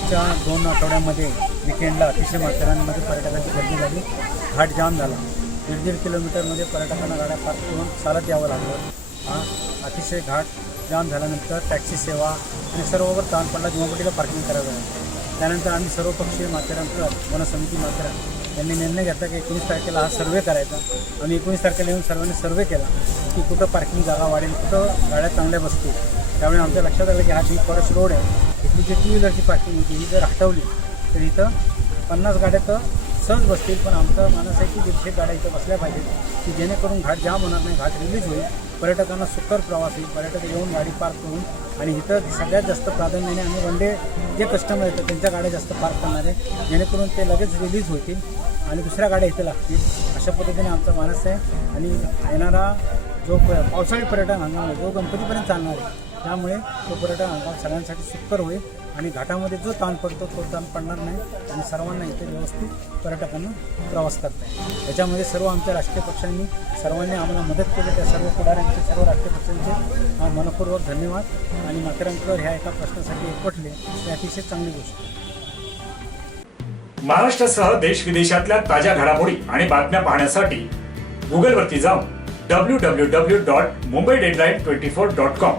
मागच्या दोन आठवड्यामध्ये विकेंडला अतिशय मात्रांमध्ये पर्यटकांची गर्दी झाली. घाट जाम झाला. दीड दीड किलोमीटरमध्ये पर्यटकांना गाड्या पार्क करून चालत यावं लागलं. अतिशय घाट जाम झाल्यानंतर टॅक्सी सेवा आणि सर्ववर ताण पडला जुमापटीला पार्किंग करावं लागलं. त्यानंतर आम्ही सर्वपक्षीय माथेरान वनसमिती माथेरान यांनी निर्णय घेतला की एकोणीस तारखेला हा सर्वे करायचा. आम्ही एकोणीस तारखेला येऊन सर्वांनी सर्वे केला की कुठं पार्किंग जागा वाढेल कुठं गाड्या चांगल्या बसतील. त्यामुळे आमच्या लक्षात आलं की हा जी फॉरेस्ट रोड आहे इथली जी टू व्हीलरची पार्किंग होती ही जर हटवली तर इथं पन्नास गाड्या तर सहज बसतील पण आमचा मानस आहे की दीडशे गाड्या इथं बसल्या पाहिजेत की जेणेकरून घाट जाम होणार नाही घाट रिलीज होईल पर्यटकांना सुकर प्रवास होईल पर्यटक येऊन गाडी पार्क करून आणि इथं सगळ्यात जास्त प्राधान्याने आम्ही वन डे जे कस्टमर येतात त्यांच्या गाड्या जास्त पार्क करणार आहे जेणेकरून ते लगेच रिलीज होतील आणि दुसऱ्या गाड्या इथे लागतील अशा पद्धतीने आमचा मानस आहे आणि येणारा जो पावसाळी पर्यटन हंगाम आहे जो गणपतीपर्यंत चालणार आहे. त्यामुळे तो पर्यटन अनुभव सगळ्यांसाठी सुकर होईल आणि घाटामध्ये जो ताण पडतो तो ताण पडणार नाही आणि सर्वांना इथे व्यवस्थित पर्यटकांना प्रवास करता येईल. याच्यामध्ये सर्व आमच्या राजकीय पक्षांनी सर्वांनी आम्हाला मदत केली. त्या सर्व पुढाऱ्यांचे सर्व राजकीय पक्षांचे मनपूर्वक धन्यवाद आणि माथेरानकर ह्या एका प्रश्नासाठी एकवटले. ही अतिशय चांगली गोष्ट महाराष्ट्रासह देश विदेशातल्या ताज्या घडामोडी आणि बातम्या पाहण्यासाठी गुगलवरती जाऊन W W W dot Mumbai deadline twenty four dot com